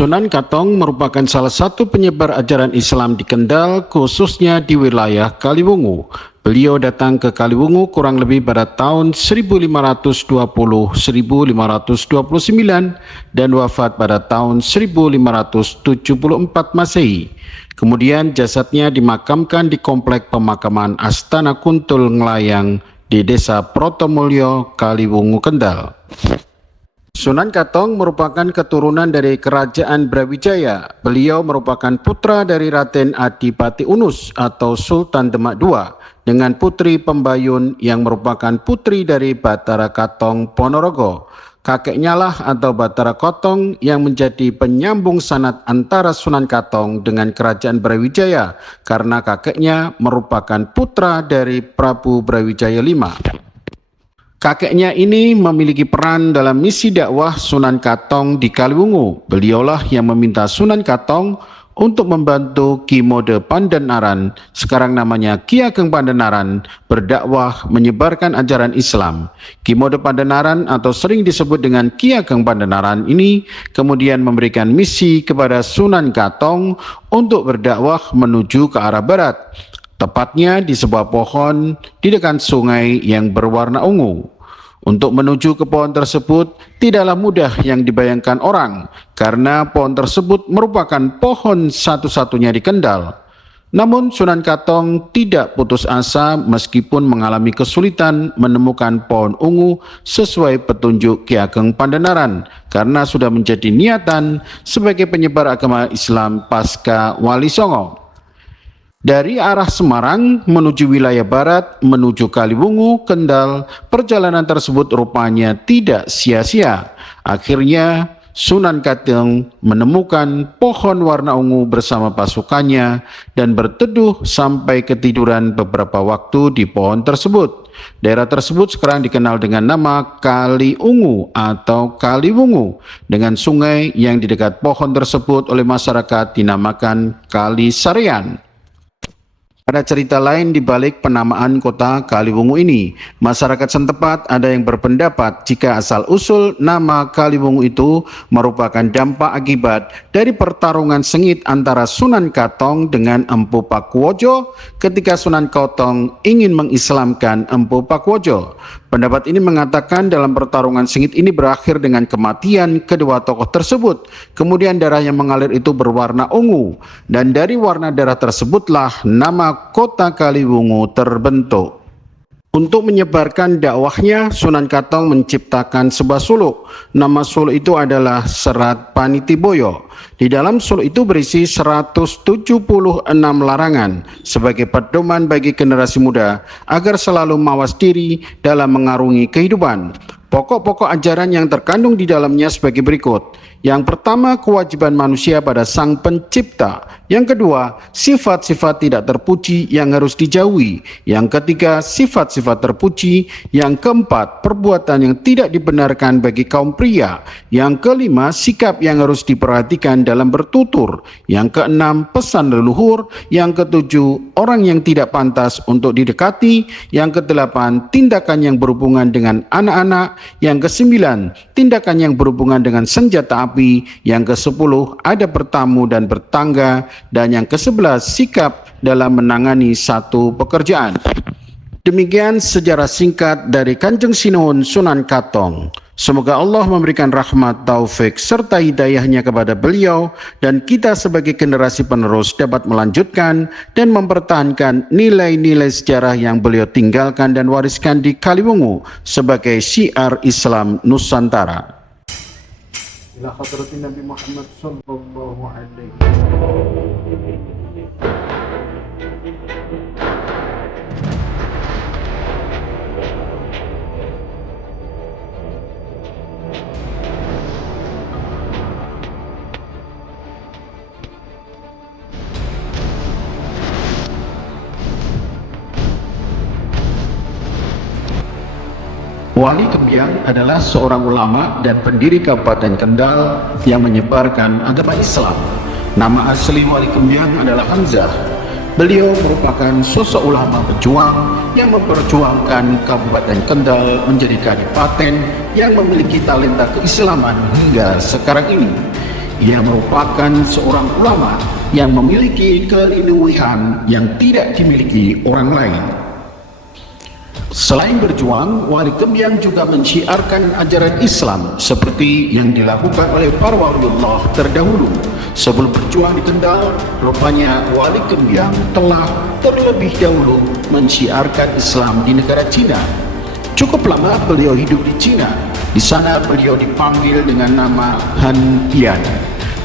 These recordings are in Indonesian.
Sunan Katong merupakan salah satu penyebar ajaran Islam di Kendal, khususnya di wilayah Kaliwungu. Beliau datang ke Kaliwungu kurang lebih pada tahun 1520-1529 dan wafat pada tahun 1574 Masehi. Kemudian jasadnya dimakamkan di Komplek Pemakaman Astana Kuntul Nglayang di Desa Protomulyo, Kaliwungu, Kendal. Sunan Katong merupakan keturunan dari Kerajaan Brawijaya. Beliau merupakan putra dari Raden Adipati Unus atau Sultan Demak II dengan putri Pembayun yang merupakan putri dari Batara Katong Ponorogo. Kakeknya lah atau Batara Katong yang menjadi penyambung sanad antara Sunan Katong dengan Kerajaan Brawijaya karena kakeknya merupakan putra dari Prabu Brawijaya V. Kakeknya ini memiliki peran dalam misi dakwah Sunan Katong di Kaliwungu. Beliaulah yang meminta Sunan Katong untuk membantu Ki Mode Pandanaran, sekarang namanya Ki Ageng Pandanaran, berdakwah menyebarkan ajaran Islam. Ki Mode Pandanaran atau sering disebut dengan Ki Ageng Pandanaran ini kemudian memberikan misi kepada Sunan Katong untuk berdakwah menuju ke arah barat, tepatnya di sebuah pohon di dekat sungai yang berwarna ungu. Untuk menuju ke pohon tersebut tidaklah mudah yang dibayangkan orang, karena pohon tersebut merupakan pohon satu-satunya di Kendal. Namun Sunan Katong tidak putus asa meskipun mengalami kesulitan menemukan pohon ungu sesuai petunjuk Ki Ageng Pandanaran, karena sudah menjadi niatan sebagai penyebar agama Islam pasca Wali Songo. Dari arah Semarang menuju wilayah barat, menuju Kaliwungu, Kendal, perjalanan tersebut rupanya tidak sia-sia. Akhirnya Sunan Katong menemukan pohon warna ungu bersama pasukannya dan berteduh sampai ketiduran beberapa waktu di pohon tersebut. Daerah tersebut sekarang dikenal dengan nama Kali Ungu atau Kaliwungu, dengan sungai yang di dekat pohon tersebut oleh masyarakat dinamakan Kali Sarean. Ada cerita lain di balik penamaan kota Kaliwungu ini. Masyarakat setempat ada yang berpendapat jika asal-usul nama Kaliwungu itu merupakan dampak akibat dari pertarungan sengit antara Sunan Katong dengan Empu Pakuwojo ketika Sunan Katong ingin mengislamkan Empu Pakuwojo. Pendapat ini mengatakan dalam pertarungan sengit ini berakhir dengan kematian kedua tokoh tersebut. Kemudian darah yang mengalir itu berwarna ungu, dan dari warna darah tersebutlah nama kota Kaliwungu terbentuk. Untuk menyebarkan dakwahnya, Sunan Katong menciptakan sebuah suluk. Nama suluk itu adalah Serat Panitiboyo. Di dalam suluk itu berisi 176 larangan sebagai pedoman bagi generasi muda agar selalu mawas diri dalam mengarungi kehidupan. Pokok-pokok ajaran yang terkandung di dalamnya sebagai berikut. Yang pertama, kewajiban manusia pada Sang Pencipta. Yang kedua, sifat-sifat tidak terpuji yang harus dijauhi. Yang ketiga, sifat-sifat terpuji. Yang keempat, perbuatan yang tidak dibenarkan bagi kaum pria. Yang kelima, sikap yang harus diperhatikan dalam bertutur. Yang keenam, pesan leluhur. Yang ketujuh, orang yang tidak pantas untuk didekati. Yang kedelapan, tindakan yang berhubungan dengan anak-anak. Yang kesembilan, tindakan yang berhubungan dengan senjata api. Yang kesepuluh, ada bertamu dan bertangga. Dan yang ke-11, sikap dalam menangani satu pekerjaan. Demikian sejarah singkat dari Kanjeng Sinuhun Sunan Katong. Semoga Allah memberikan rahmat, taufik, serta hidayahnya kepada beliau dan kita sebagai generasi penerus dapat melanjutkan dan mempertahankan nilai-nilai sejarah yang beliau tinggalkan dan wariskan di Kaliwungu sebagai syiar Islam Nusantara. Ila hadratin Nabi Muhammad sallallahu alaihi wasallam. Wali Kembyang adalah seorang ulama dan pendiri Kabupaten Kendal yang menyebarkan agama Islam. Nama asli Wali Kembyang adalah Hamzah. Beliau merupakan sosok ulama pejuang yang memperjuangkan Kabupaten Kendal menjadi kadipaten yang memiliki talenta keislaman hingga sekarang ini. Ia merupakan seorang ulama yang memiliki keleluhuran yang tidak dimiliki orang lain. Selain berjuang, Wali Kembyang juga mensyiarkan ajaran Islam seperti yang dilakukan oleh para waliullah terdahulu. Sebelum berjuang di Kendal, rupanya Wali Kembyang telah terlebih dahulu mensyiarkan Islam di negara Cina. Cukup lama beliau hidup di Cina. Di sana beliau dipanggil dengan nama Han Pian.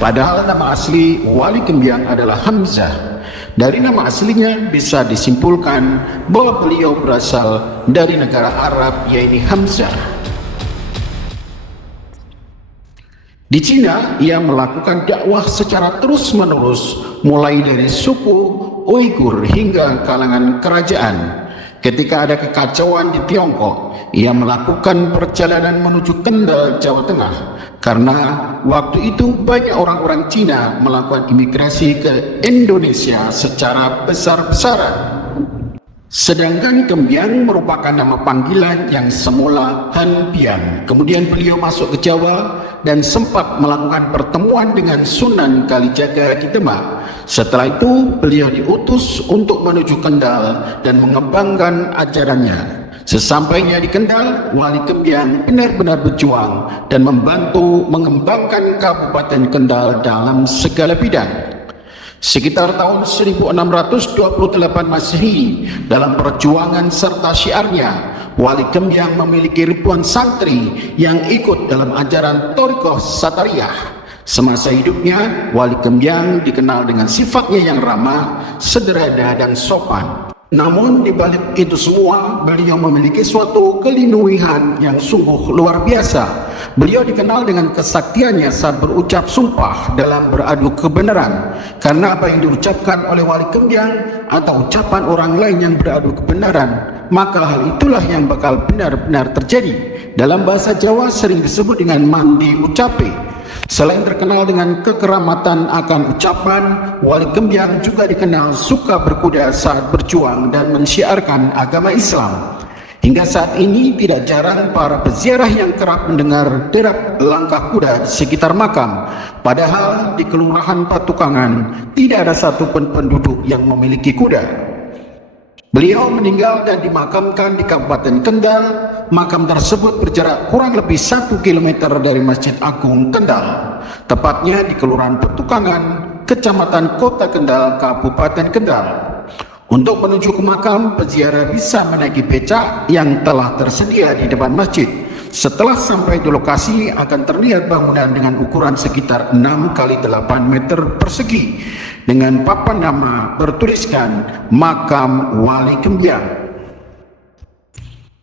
Padahal nama asli Wali Kembyang adalah Hamzah. Dari nama aslinya bisa disimpulkan bahwa beliau berasal dari negara Arab, yaitu Hamzah. Di Cina, ia melakukan dakwah secara terus-menerus, mulai dari suku Uighur hingga kalangan kerajaan. Ketika ada kekacauan di Tiongkok, ia melakukan perjalanan menuju Kendal, Jawa Tengah. Karena waktu itu banyak orang-orang Cina melakukan imigrasi ke Indonesia secara besar-besaran. Sedangkan Kembyang merupakan nama panggilan yang semula Han Pian. Kemudian beliau masuk ke Jawa dan sempat melakukan pertemuan dengan Sunan Kalijaga di Demak. Setelah itu beliau diutus untuk menuju Kendal dan mengembangkan ajarannya. Sesampainya di Kendal, Wali Kembyang benar-benar berjuang dan membantu mengembangkan Kabupaten Kendal dalam segala bidang. Sekitar tahun 1628 Masehi, dalam perjuangan serta syiarnya, Wali Kembyang memiliki ribuan santri yang ikut dalam ajaran Thariqah Satariyah. Semasa hidupnya, Wali Kembyang dikenal dengan sifatnya yang ramah, sederhana, dan sopan. Namun di balik itu semua, beliau memiliki suatu keleluhuran yang sungguh luar biasa. Beliau dikenal dengan kesaktiannya saat berucap sumpah dalam beradu kebenaran. Karena apa yang diucapkan oleh Wali Kembyang atau ucapan orang lain yang beradu kebenaran, maka hal itulah yang bakal benar-benar terjadi. Dalam bahasa Jawa sering disebut dengan mandi ucape. Selain terkenal dengan kekeramatan akan ucapan, Wali Kembyang juga dikenal suka berkuda saat berjuang dan mensyiarkan agama Islam. Hingga saat ini tidak jarang para peziarah yang kerap mendengar derap langkah kuda di sekitar makam. Padahal di Kelurahan Patukangan tidak ada satupun penduduk yang memiliki kuda. Beliau meninggal dan dimakamkan di Kabupaten Kendal. Makam tersebut berjarak kurang lebih 1 km dari Masjid Agung Kendal, tepatnya di Kelurahan Patukangan, Kecamatan Kota Kendal, Kabupaten Kendal. Untuk menuju ke makam, peziarah bisa menaiki becak yang telah tersedia di depan masjid. Setelah sampai di lokasi, akan terlihat bangunan dengan ukuran sekitar 6 x 8 meter persegi dengan papan nama bertuliskan Makam Wali Kembyang.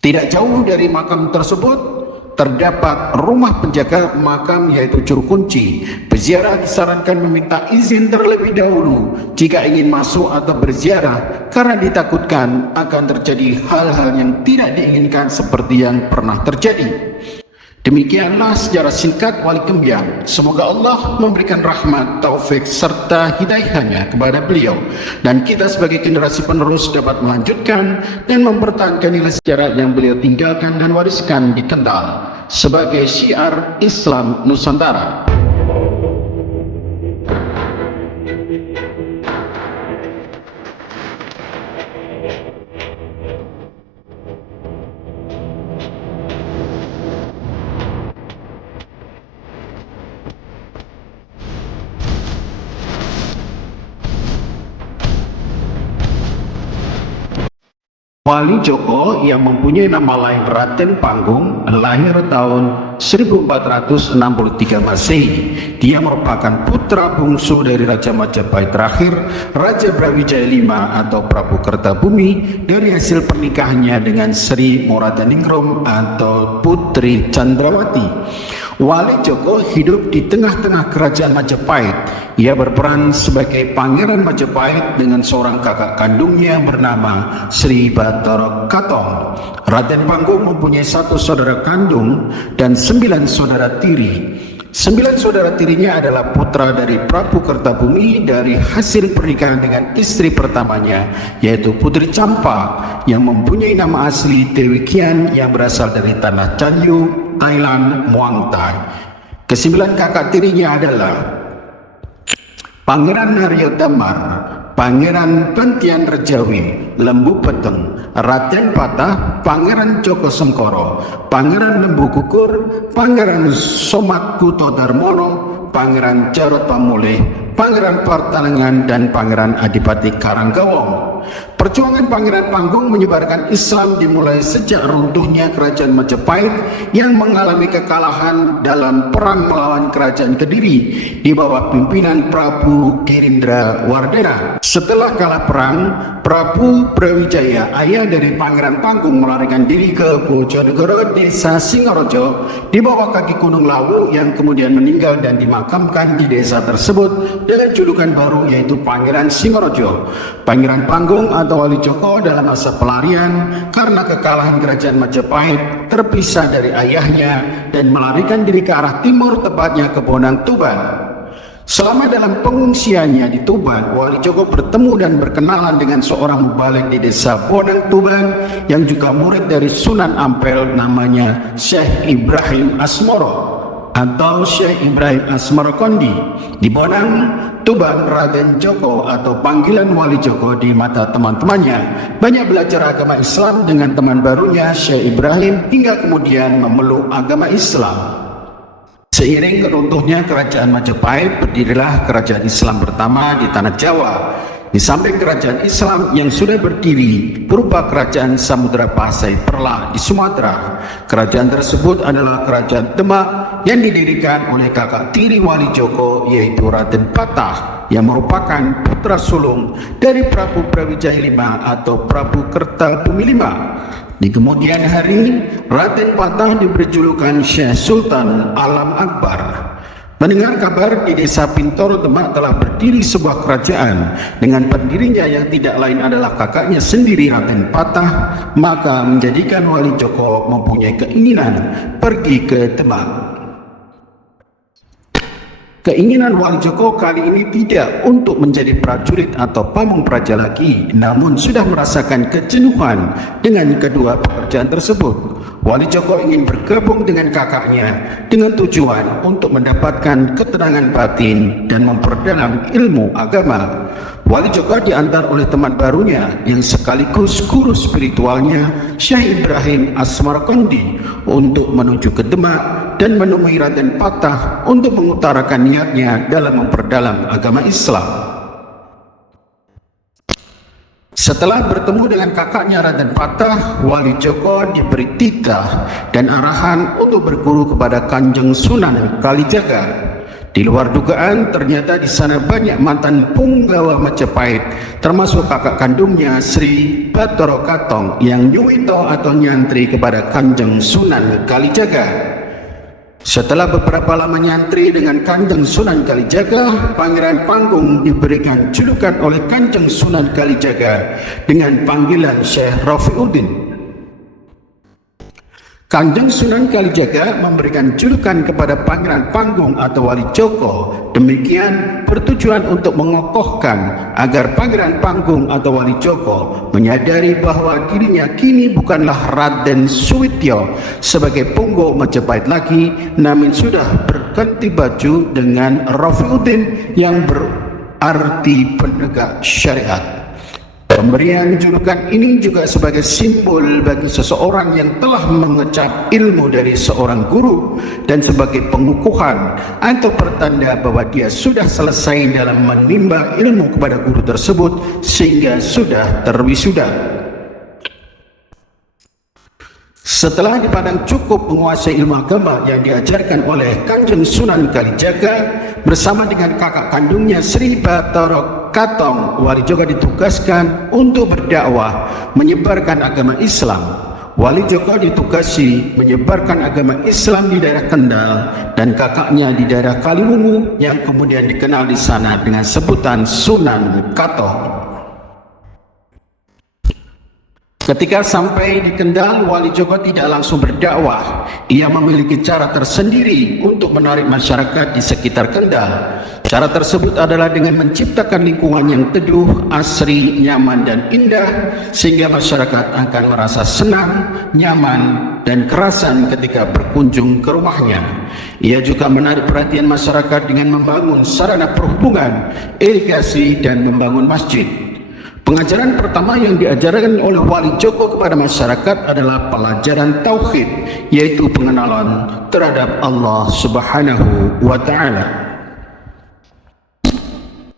Tidak jauh dari makam tersebut terdapat rumah penjaga makam, yaitu juru kunci. Peziarah disarankan meminta izin terlebih dahulu jika ingin masuk atau berziarah, karena ditakutkan akan terjadi hal-hal yang tidak diinginkan seperti yang pernah terjadi. Demikianlah sejarah singkat Wali Kembyang. Semoga Allah memberikan rahmat, taufik, serta hidayahnya kepada beliau, dan kita sebagai generasi penerus dapat melanjutkan dan mempertahankan nilai sejarah yang beliau tinggalkan dan wariskan di Kendal sebagai syiar Islam Nusantara. Wali Joko yang mempunyai nama lain Raden Panggung lahir tahun 1463 Masehi. Dia merupakan putra bungsu dari Raja Majapahit terakhir, Raja Brawijaya V atau Prabu Kertabumi, dari hasil pernikahannya dengan Sri Moradiningrum atau Putri Chandrawati. Wali Joko hidup di tengah-tengah kerajaan Majapahit. Ia berperan sebagai Pangeran Majapahit dengan seorang kakak kandungnya bernama Sri Bathara Katong. Raden Panggung mempunyai 1 saudara kandung dan 9 saudara tiri. 9 saudara tirinya adalah putra dari Prabu Kertabumi dari hasil pernikahan dengan istri pertamanya, yaitu Putri Campa, yang mempunyai nama asli Dewi Kian yang berasal dari tanah Chanyu, Thailand, Muang Thai. Ke-9 kakak tirinya adalah Pangeran Naryo Damar, Pangeran Bantian Rejawi, Lembu Peteng, Raden Patah, Pangeran Joko Sengkoro, Pangeran Lembu Gugur, Pangeran Somat Kuto Darmono, Pangeran Jarot Pamulih, Pangeran Partalengan, dan Pangeran Adipati Karanggawong. Perjuangan Pangeran Panggung menyebarkan Islam dimulai sejak runtuhnya Kerajaan Majapahit yang mengalami kekalahan dalam perang melawan Kerajaan Kediri di bawah pimpinan Prabu Girindra Wardena. Setelah kalah perang, Prabu Brawijaya, ayah dari Pangeran Panggung, melarikan diri ke Bojonegoro, desa Singorojo, di bawah kaki Gunung Lawu, yang kemudian meninggal dan dimakamkan di desa tersebut dengan julukan baru, yaitu Pangeran Singorojo. Pangeran Panggung atau Wali Joko dalam masa pelarian karena kekalahan Kerajaan Majapahit terpisah dari ayahnya dan melarikan diri ke arah timur, tepatnya ke Bonang Tuban. Selama dalam pengungsiannya di Tuban, Wali Joko bertemu dan berkenalan dengan seorang mubalik di desa Bonang Tuban yang juga murid dari Sunan Ampel, namanya Syekh Ibrahim Asmoro atau Syekh Ibrahim Asmoro Kondi. Di Bonang Tuban, Raden Joko atau panggilan Wali Joko di mata teman-temannya banyak belajar agama Islam dengan teman barunya Syekh Ibrahim hingga kemudian memeluk agama Islam. Seiring runtuhnya Kerajaan Majapahit, berdirilah Kerajaan Islam pertama di Tanah Jawa. Di samping Kerajaan Islam yang sudah berdiri berupa Kerajaan Samudra Pasai Perla di Sumatera. Kerajaan tersebut adalah Kerajaan Demak yang didirikan oleh kakak tiri Wali Joko, yaitu Raden Patah, yang merupakan putra sulung dari Prabu Brawijaya V atau Prabu Kertabumi V. Di kemudian hari, Raden Patah diberi julukan Syekh Sultan Alam Akbar. Mendengar kabar di desa Pintoro Demak telah berdiri sebuah kerajaan dengan pendirinya yang tidak lain adalah kakaknya sendiri, Raden Patah, maka menjadikan Wali Joko mempunyai keinginan pergi ke Demak. Keinginan Wali Joko kali ini tidak untuk menjadi prajurit atau pamong praja lagi, namun sudah merasakan kejenuhan dengan kedua pekerjaan tersebut. Wali Joko ingin bergabung dengan kakaknya dengan tujuan untuk mendapatkan ketenangan batin dan memperdalam ilmu agama. Wali Joko diantar oleh teman barunya yang sekaligus guru spiritualnya, Syekh Ibrahim Asmoro Kondi, untuk menuju ke Demak dan menemui Raden Patah untuk mengutarakan niatnya dalam memperdalam agama Islam. Setelah bertemu dengan kakaknya Raden Patah, Wali Joko diberi titah dan arahan untuk berguru kepada Kanjeng Sunan Kalijaga. Di luar dugaan, ternyata di sana banyak mantan punggawa Majapahit, termasuk kakak kandungnya Sri Bathara Katong yang nyuwito atau nyantri kepada Kanjeng Sunan Kalijaga. Setelah beberapa lama nyantri dengan Kanjeng Sunan Kalijaga, Pangeran Panggung diberikan julukan oleh Kanjeng Sunan Kalijaga dengan panggilan Syekh Rafiuddin. Kanjeng Sunan Kalijaga memberikan julukan kepada Pangeran Panggung atau Wali Joko. Demikian bertujuan untuk mengokohkan agar Pangeran Panggung atau Wali Joko menyadari bahwa dirinya kini bukanlah Raden Suwityo sebagai punggawa Majapahit lagi, namun sudah berganti baju dengan Rafiuddin yang berarti penegak syariat. Pemberian julukan ini juga sebagai simbol bagi seseorang yang telah mengecap ilmu dari seorang guru dan sebagai pengukuhan atau pertanda bahwa dia sudah selesai dalam menimba ilmu kepada guru tersebut sehingga sudah terwisuda. Setelah dipandang cukup menguasai ilmu agama yang diajarkan oleh Kanjeng Sunan Kalijaga bersama dengan kakak kandungnya Sri Bathara Katong, Wali Joko ditugaskan untuk berdakwah menyebarkan agama Islam. Wali Joko ditugasi menyebarkan agama Islam di daerah Kendal dan kakaknya di daerah Kaliwungu yang kemudian dikenal di sana dengan sebutan Sunan Katong. Ketika sampai di Kendal, Wali Joko tidak langsung berdakwah. Ia memiliki cara tersendiri untuk menarik masyarakat di sekitar Kendal. Cara tersebut adalah dengan menciptakan lingkungan yang teduh, asri, nyaman, dan indah, sehingga masyarakat akan merasa senang, nyaman, dan kerasan ketika berkunjung ke rumahnya. Ia juga menarik perhatian masyarakat dengan membangun sarana perhubungan, irigasi, dan membangun masjid. Pengajaran pertama yang diajarkan oleh Wali Joko kepada masyarakat adalah pelajaran tauhid, yaitu pengenalan terhadap Allah Subhanahu wa Ta'ala.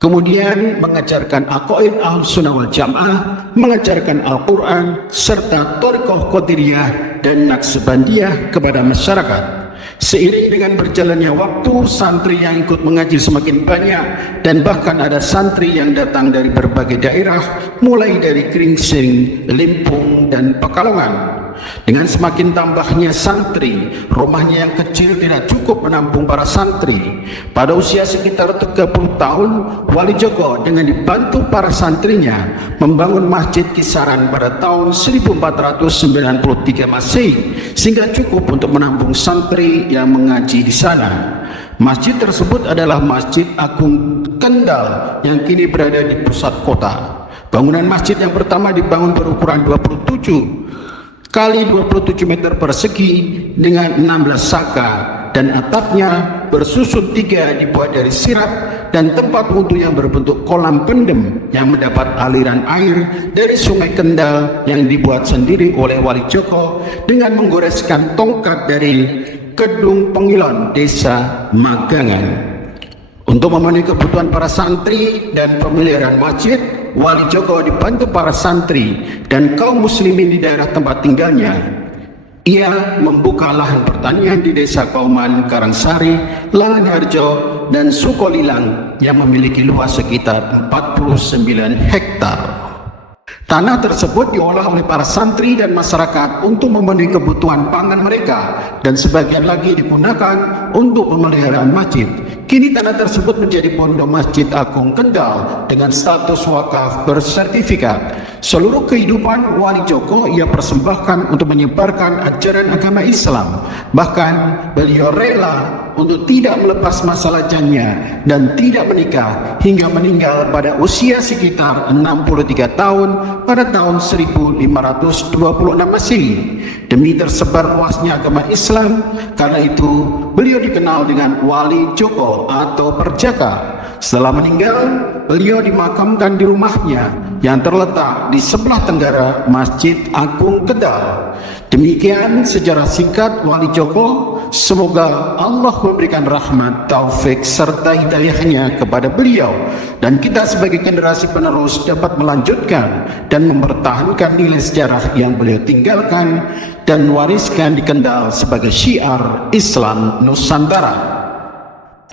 Kemudian mengajarkan aqaid Ahlussunnah wal Jamaah, mengajarkan Al-Quran, serta Thariqah Qadiriyah dan Naqsbandiyah kepada masyarakat. Seiring dengan berjalannya waktu, santri yang ikut mengaji semakin banyak, dan bahkan ada santri yang datang dari berbagai daerah, mulai dari Kringsing, Limpung, dan Pekalongan. Dengan semakin tambahnya santri, rumahnya yang kecil tidak cukup menampung para santri. Pada usia sekitar 30 tahun, Wali Joko dengan dibantu para santrinya membangun masjid kisaran pada tahun 1493 Masehi, sehingga cukup untuk menampung santri yang mengaji di sana. Masjid tersebut adalah Masjid Agung Kendal yang kini berada di pusat kota. Bangunan masjid yang pertama dibangun berukuran 27 kali 27 meter persegi dengan 16 saka, dan atapnya bersusun 3 dibuat dari sirap, dan tempat wudhu yang berbentuk kolam pendem yang mendapat aliran air dari Sungai Kendal yang dibuat sendiri oleh Wali Joko dengan menggoreskan tongkat dari Kedung Pengilon, Desa Magangan. Untuk memenuhi kebutuhan para santri dan pemeliharaan masjid, Wali Joko dibantu para santri dan kaum muslimin di daerah tempat tinggalnya. Ia membuka lahan pertanian di Desa Kauman, Karangsari, Langanharjo, dan Sukolilang yang memiliki luas sekitar 49 hektar. Tanah tersebut diolah oleh para santri dan masyarakat untuk memenuhi kebutuhan pangan mereka, dan sebagian lagi digunakan untuk pemeliharaan masjid. Kini tanah tersebut menjadi pondok Masjid Agung Kendal dengan status wakaf bersertifikat. Seluruh kehidupan Wali Joko ia persembahkan untuk menyebarkan ajaran agama Islam. Bahkan beliau rela untuk tidak melepas masa lajangnya dan tidak menikah hingga meninggal pada usia sekitar 63 tahun pada tahun 1526 Masehi. Demi tersebar luasnya agama Islam, karena itu beliau dikenal dengan Wali Joko atau Perjaka. Setelah meninggal, beliau dimakamkan di rumahnya yang terletak di sebelah tenggara Masjid Agung Kendal. Demikian sejarah singkat Wali Joko. Semoga Allah memberikan rahmat, taufik, serta hidayahnya kepada beliau, dan kita sebagai generasi penerus dapat melanjutkan dan mempertahankan nilai sejarah yang beliau tinggalkan dan wariskan di Kendal sebagai syiar Islam Nusantara.